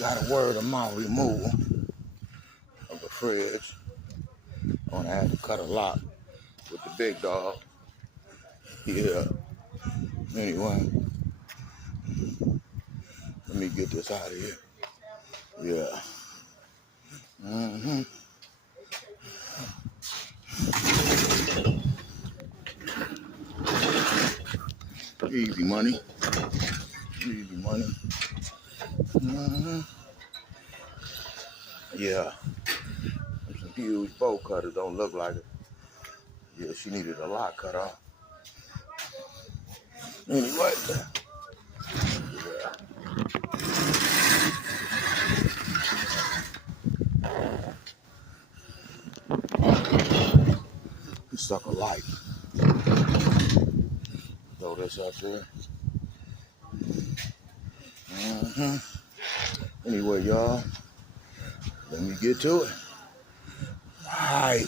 got a word of mouth removal of the fridge. I'm gonna have to cut a lock with the big dog. Yeah. Anyway, let me get this out of here. Yeah. Easy money. Easy money. Yeah. Some huge bow cutters don't look like it. Yeah, she needed a lot cut off. Anyway. Yeah. Suck a light. Throw this up there. Anyway, y'all, let me get to it. All right.